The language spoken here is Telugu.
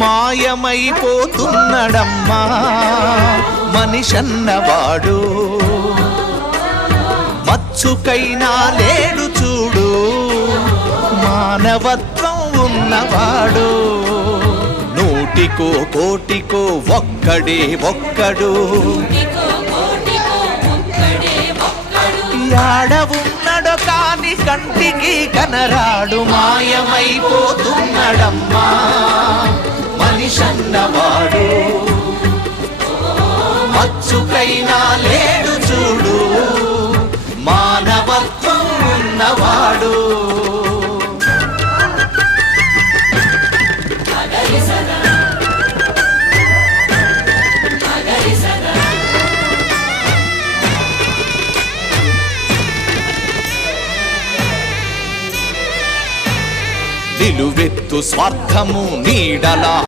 మాయమైపోతున్నడమ్మా మనిషన్నవాడు, మచ్చుకైనా లేడు చూడు మానవత్వం ఉన్నవాడు. నూటికో కోటికో ఒక్కడే ఒక్కడు, యాడవున్నడో కాని కంటికి కనరాడు. మాయమైపోతున్నడమ్మా మనిషన్నవాడు, మచ్చుకైనా లేడు చూడు మానవత్వం ఉన్నవాడు. నిలువెత్తు స్వార్థము నీడలా